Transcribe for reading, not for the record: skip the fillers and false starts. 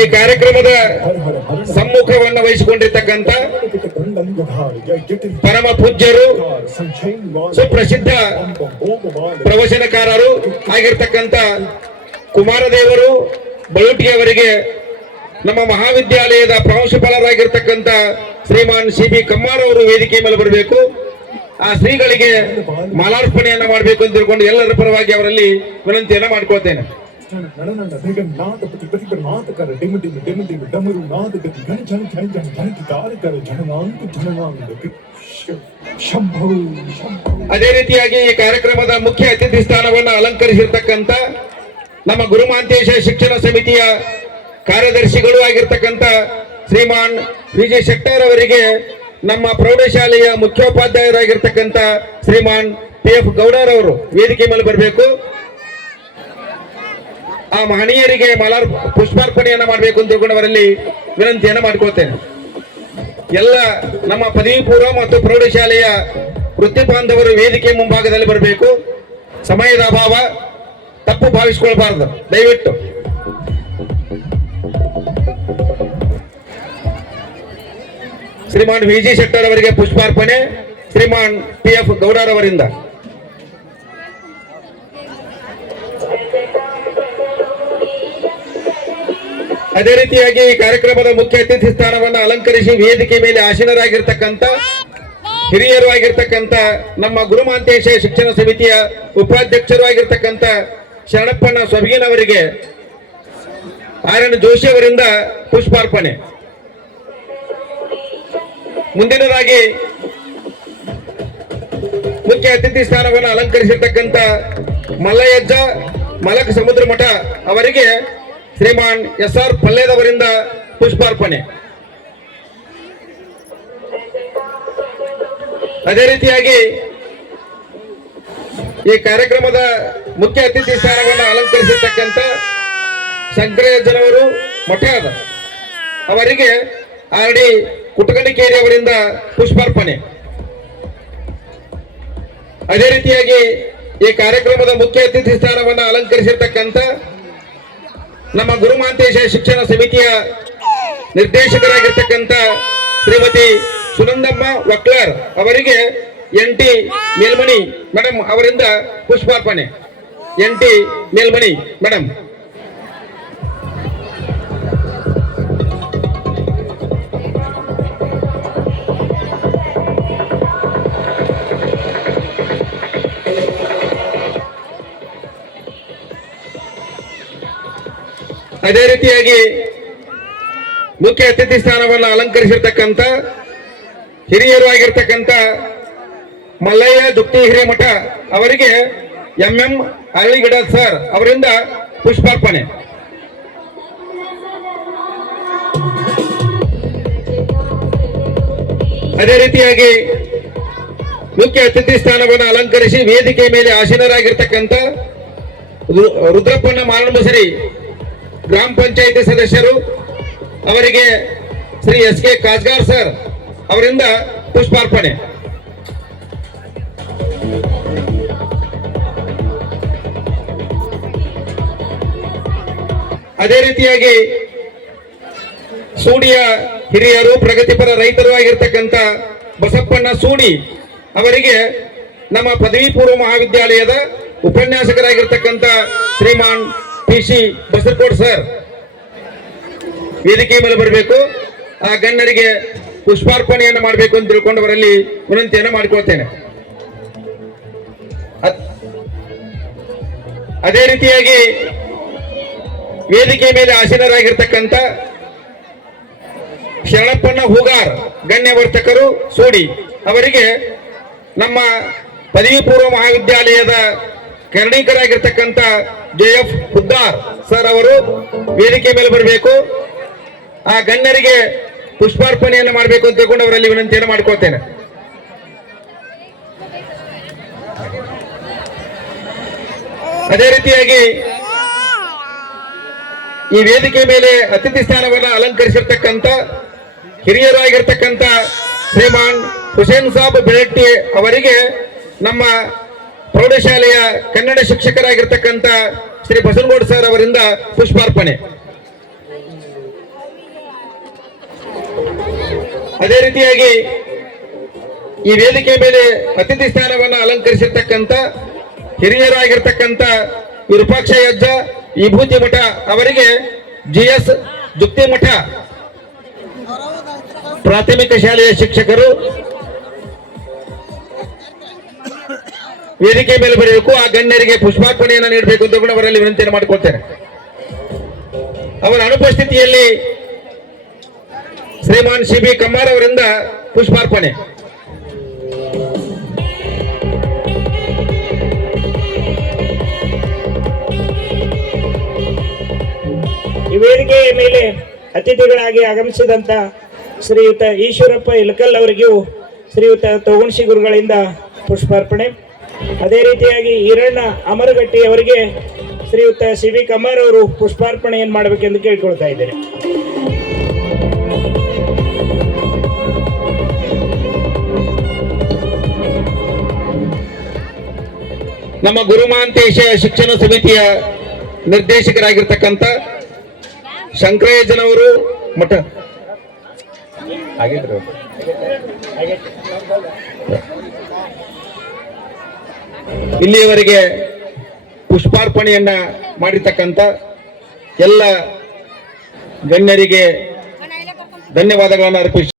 ಈ ಕಾರ್ಯಕ್ರಮದ ಸಮ್ಮುಖವನ್ನು ವಹಿಸಿಕೊಂಡಿರ್ತಕ್ಕಂಥ ಪರಮ ಪೂಜ್ಯರು, ಸುಪ್ರಸಿದ್ಧ ಪ್ರವಚನಕಾರರು ಆಗಿರ್ತಕ್ಕಂಥ ಕುಮಾರದೇವರು ಬಳುಟಿ ಅವರಿಗೆ ನಮ್ಮ ಮಹಾವಿದ್ಯಾಲಯದ ಪ್ರಾಂಶುಪಾಲರಾಗಿರ್ತಕ್ಕಂಥ ಶ್ರೀಮಾನ್ ಸಿ.ಬಿ. ಕಮ್ಮಾರ್ ಅವರು ವೇದಿಕೆ ಮೇಲೆ ಬರಬೇಕು. ಆ ಶ್ರೀಗಳಿಗೆ ಮಾಲಾರ್ಪಣೆಯನ್ನ ಮಾಡಬೇಕು ಅಂತ ತಿಳ್ಕೊಂಡು ಎಲ್ಲರ ಪರವಾಗಿ ಅವರಲ್ಲಿ ವಿನಂತಿಯನ್ನ ಮಾಡ್ಕೊಳ್ತೇನೆ. ಅದೇ ರೀತಿಯಾಗಿ ಈ ಕಾರ್ಯಕ್ರಮದ ಮುಖ್ಯ ಅತಿಥಿ ಸ್ಥಾನವನ್ನು ಅಲಂಕರಿಸಿರ್ತಕ್ಕಂಥ ನಮ್ಮ ಗುರುಮಾಂತೇಶ ಶಿಕ್ಷಣ ಸಮಿತಿಯ ಕಾರ್ಯದರ್ಶಿಗಳು ಆಗಿರ್ತಕ್ಕಂಥ ಶ್ರೀಮಾನ್ ವಿಜಯ್ ಶೆಟ್ಟರ್ ಅವರಿಗೆ ನಮ್ಮ ಪ್ರೌಢಶಾಲೆಯ ಮುಖ್ಯೋಪಾಧ್ಯಾಯರಾಗಿರ್ತಕ್ಕಂಥ ಶ್ರೀಮಾನ್ ಪಿ.ಎಫ್. ಗೌಡರ್ ಅವರು ವೇದಿಕೆ ಮೇಲೆ ಬರಬೇಕು. ಆ ಮಹನೀಯರಿಗೆ ಪುಷ್ಪಾರ್ಪಣೆಯನ್ನ ಮಾಡಬೇಕು ಅಂತ ತಿಳ್ಕೊಂಡು ಅವರಲ್ಲಿ ವಿನಂತಿಯನ್ನ ಮಾಡ್ಕೊಳ್ತೇನೆ. ಎಲ್ಲ ನಮ್ಮ ಪದವಿ ಪೂರ್ವ ಮತ್ತು ಪ್ರೌಢಶಾಲೆಯ ವೃತ್ತಿ ಬಾಂಧವರು ವೇದಿಕೆ ಮುಂಭಾಗದಲ್ಲಿ ಬರಬೇಕು. ಸಮಯದ ಅಭಾವ, ತಪ್ಪು ಭಾವಿಸಿಕೊಳ್ಬಾರದು ದಯವಿಟ್ಟು. ಶ್ರೀಮಾನ್ ವಿ.ಜಿ. ಶೆಟ್ಟರ್ ಅವರಿಗೆ ಪುಷ್ಪಾರ್ಪಣೆ ಶ್ರೀಮಾನ್ ಪಿ.ಎಫ್. ಗೌಡರ್ ಅವರಿಂದ. ಅದೇ ರೀತಿಯಾಗಿ ಈ ಕಾರ್ಯಕ್ರಮದ ಮುಖ್ಯ ಅತಿಥಿ ಸ್ಥಾನವನ್ನು ಅಲಂಕರಿಸಿ ವೇದಿಕೆ ಮೇಲೆ ಆಸೀನರಾಗಿರ್ತಕ್ಕಂಥ ಹಿರಿಯರು ಆಗಿರ್ತಕ್ಕಂಥ ನಮ್ಮ ಗುರುಮಾಂತೇಶ ಶಿಕ್ಷಣ ಸಮಿತಿಯ ಉಪಾಧ್ಯಕ್ಷರು ಆಗಿರ್ತಕ್ಕಂಥ ಶರಣಪ್ಪಣ್ಣ ಸೊಬಗಿನವರಿಗೆ ಆರ್.ಎನ್. ಜೋಶಿ ಅವರಿಂದ ಪುಷ್ಪಾರ್ಪಣೆ. ಮುಂದಿನದಾಗಿ ಮುಖ್ಯ ಅತಿಥಿ ಸ್ಥಾನವನ್ನು ಅಲಂಕರಿಸಿರ್ತಕ್ಕಂಥ ಮಲ್ಲಯ್ಯಜ್ಜ ಮಲಕ ಸಮುದ್ರ ಮಠ ಅವರಿಗೆ ಶ್ರೀಮಾನ್ ಎಸ್.ಆರ್. ಪಲ್ಲೇದವರಿಂದ ಪುಷ್ಪಾರ್ಪಣೆ. ಅದೇ ರೀತಿಯಾಗಿ ಈ ಕಾರ್ಯಕ್ರಮದ ಮುಖ್ಯ ಅತಿಥಿ ಸ್ಥಾನವನ್ನು ಅಲಂಕರಿಸಿರ್ತಕ್ಕಂಥ ಶಂಕರಯ್ಯಜ್ಜನವರು ಮಠದ ಅವರಿಗೆ ಆರ್.ಡಿ. ಕುಟಗಣಿಕೇರಿ ಅವರಿಂದ ಪುಷ್ಪಾರ್ಪಣೆ. ಅದೇ ರೀತಿಯಾಗಿ ಈ ಕಾರ್ಯಕ್ರಮದ ಮುಖ್ಯ ಅತಿಥಿ ಸ್ಥಾನವನ್ನು ಅಲಂಕರಿಸಿರ್ತಕ್ಕಂಥ ನಮ್ಮ ಗುರುಮಾಂತೇಶ ಶಿಕ್ಷಣ ಸಮಿತಿಯ ನಿರ್ದೇಶಕರಾಗಿರ್ತಕ್ಕಂಥ ಶ್ರೀಮತಿ ಸುನಂದಮ್ಮ ವಕ್ಲಾರ್ ಅವರಿಗೆ ಎನ್.ಟಿ. ಮೇಲ್ಮಣಿ ಮೇಡಮ್ ಅವರಿಂದ ಪುಷ್ಪಾರ್ಪಣೆ. ಎನ್.ಟಿ. ಮೇಲ್ಮಣಿ ಮೇಡಮ್. ಅದೇ ರೀತಿಯಾಗಿ ಮುಖ್ಯ ಅತಿಥಿ ಸ್ಥಾನವನ್ನು ಅಲಂಕರಿಸಿರ್ತಕ್ಕಂಥ ಹಿರಿಯರು ಆಗಿರ್ತಕ್ಕಂಥ ಮಲ್ಲಯ್ಯ ದುಕ್ತಿ ಹಿರೇಮಠ ಅವರಿಗೆ ಎಂ.ಎಂ. ಅರಳಿಗಿಡ ಸರ್ ಅವರಿಂದ ಪುಷ್ಪಾರ್ಪಣೆ. ಅದೇ ರೀತಿಯಾಗಿ ಮುಖ್ಯ ಅತಿಥಿ ಸ್ಥಾನವನ್ನು ಅಲಂಕರಿಸಿ ವೇದಿಕೆ ಮೇಲೆ ಆಸೀನರಾಗಿರ್ತಕ್ಕಂಥ ರುದ್ರಪ್ಪಣ್ಣ ಮಾರಣಬಸರಿ ಗ್ರಾಮ ಪಂಚಾಯಿತಿ ಸದಸ್ಯರು ಅವರಿಗೆ ಶ್ರೀ ಎಸ್.ಕೆ. ಕಾಜ್ಗಾರ್ ಸರ್ ಅವರಿಂದ ಪುಷ್ಪಾರ್ಪಣೆ. ಅದೇ ರೀತಿಯಾಗಿ ಸೂಡಿಯ ಹಿರಿಯರು ಪ್ರಗತಿಪರ ರೈತರು ಆಗಿರ್ತಕ್ಕಂಥ ಬಸಪ್ಪಣ್ಣ ಸೂಡಿ ಅವರಿಗೆ ನಮ್ಮ ಪದವಿ ಪೂರ್ವ ಮಹಾವಿದ್ಯಾಲಯದ ಉಪನ್ಯಾಸಕರಾಗಿರ್ತಕ್ಕಂಥ ಶ್ರೀಮಾನ್ ಪಿ.ಸಿ. ಬಸರಕೋಟ್ ಸರ್ ವೇದಿಕೆ ಮೇಲೆ ಬರಬೇಕು. ಆ ಗಣ್ಯರಿಗೆ ಪುಷ್ಪಾರ್ಪಣೆಯನ್ನು ಮಾಡಬೇಕು ಅಂತ ತಿಳ್ಕೊಂಡವರಲ್ಲಿ ವಿನಂತಿಯನ್ನು ಮಾಡಿಕೊಳ್ತೇನೆ. ಅದೇ ರೀತಿಯಾಗಿ ವೇದಿಕೆ ಮೇಲೆ ಆಸೀನರಾಗಿರ್ತಕ್ಕಂಥ ಶರಣಪ್ಪಣ್ಣ ಹೂಗಾರ್ ಗಣ್ಯ ವರ್ತಕರು ಸೂಡಿ ಅವರಿಗೆ ನಮ್ಮ ಪದವಿ ಪೂರ್ವ ಮಹಾವಿದ್ಯಾಲಯದ ಕರ್ಣೀಕರಾಗಿರ್ತಕ್ಕಂಥ ಜೆ.ಎಫ್. ಹುದ್ದಾರ್ ಸರ್ ಅವರು ವೇದಿಕೆ ಮೇಲೆ ಬರಬೇಕು. ಆ ಗಣ್ಯರಿಗೆ ಪುಷ್ಪಾರ್ಪಣೆಯನ್ನು ಮಾಡಬೇಕು ಅಂತ ತಿಳ್ಕೊಂಡು ಅವರಲ್ಲಿ ವಿನಂತಿಯನ್ನು ಮಾಡ್ಕೊಳ್ತೇನೆ. ಅದೇ ರೀತಿಯಾಗಿ ಈ ವೇದಿಕೆ ಮೇಲೆ ಅತಿಥಿ ಸ್ಥಾನವನ್ನು ಅಲಂಕರಿಸಿರ್ತಕ್ಕಂಥ ಹಿರಿಯರು ಆಗಿರ್ತಕ್ಕಂಥ ಶ್ರೀಮಾನ್ ಹುಸೇನ್ ಸಾಬ್ ಬೆಳಟ್ಟಿ ಅವರಿಗೆ ನಮ್ಮ ಪ್ರೌಢಶಾಲೆಯ ಕನ್ನಡ ಶಿಕ್ಷಕರಾಗಿರ್ತಕ್ಕಂಥ ಶ್ರೀ ಬಸನಗೌಡ ಸರ್ ಅವರಿಂದ ಪುಷ್ಪಾರ್ಪಣೆ. ಅದೇ ರೀತಿಯಾಗಿ ಈ ವೇದಿಕೆ ಮೇಲೆ ಅತಿಥಿ ಸ್ಥಾನವನ್ನು ಅಲಂಕರಿಸಿರ್ತಕ್ಕಂಥ ಹಿರಿಯರಾಗಿರ್ತಕ್ಕಂಥ ವಿರೂಪಾಕ್ಷಯ್ಯಜ್ಜ ವಿಭೂತಿ ಮಠ ಅವರಿಗೆ GS ಜುಕ್ತಿ ಮಠ ಪ್ರಾಥಮಿಕ ಶಾಲೆಯ ಶಿಕ್ಷಕರು ವೇದಿಕೆ ಮೇಲೆ ಬರಬೇಕು. ಆ ಗಣ್ಯರಿಗೆ ಪುಷ್ಪಾರ್ಪಣೆಯನ್ನು ನೀಡಬೇಕು ಅಂತ ಕೂಡ ಅವರಲ್ಲಿ ವಿನಂತಿಯನ್ನು ಮಾಡಿಕೊಳ್ತೇನೆ. ಅವರ ಅನುಪಸ್ಥಿತಿಯಲ್ಲಿ ಶ್ರೀಮಾನ್ CB ಕಮ್ಮಾರ್ ಅವರಿಂದ ಪುಷ್ಪಾರ್ಪಣೆ. ಈ ವೇದಿಕೆಯ ಮೇಲೆ ಅತಿಥಿಗಳಾಗಿ ಆಗಮಿಸಿದಂತ ಶ್ರೀಯುತ ಈಶ್ವರಪ್ಪ ಇಲಕಲ್ ಅವರಿಗೂ ಶ್ರೀಯುತ ತೋಗುಣಶಿ ಗುರುಗಳಿಂದ ಪುಷ್ಪಾರ್ಪಣೆ. ಅದೇ ರೀತಿಯಾಗಿ ಈರಣ್ಣ ಅಮರಗಟ್ಟಿ ಅವರಿಗೆ ಶ್ರೀಯುತ CB ಕಮ್ಮಾರ್ ಅವರು ಪುಷ್ಪಾರ್ಪಣೆಯನ್ನು ಮಾಡಬೇಕೆಂದು ಕೇಳ್ಕೊಳ್ತಾ ಇದ್ದೇನೆ. ನಮ್ಮ ಗುರುಮಾಂತೇಶ ಶಿಕ್ಷಣ ಸಮಿತಿಯ ನಿರ್ದೇಶಕರಾಗಿರ್ತಕ್ಕಂಥ ಶಂಕರಯ್ಯನವರು ಮಠ ಆಗಿದ್ರು ಇಲ್ಲಿಯವರೆಗೆ ಪುಷ್ಪಾರ್ಪಣೆಯನ್ನ ಮಾಡಿರ್ತಕ್ಕಂಥ ಎಲ್ಲ ಗಣ್ಯರಿಗೆ ಧನ್ಯವಾದಗಳನ್ನು ಅರ್ಪಿಸಿ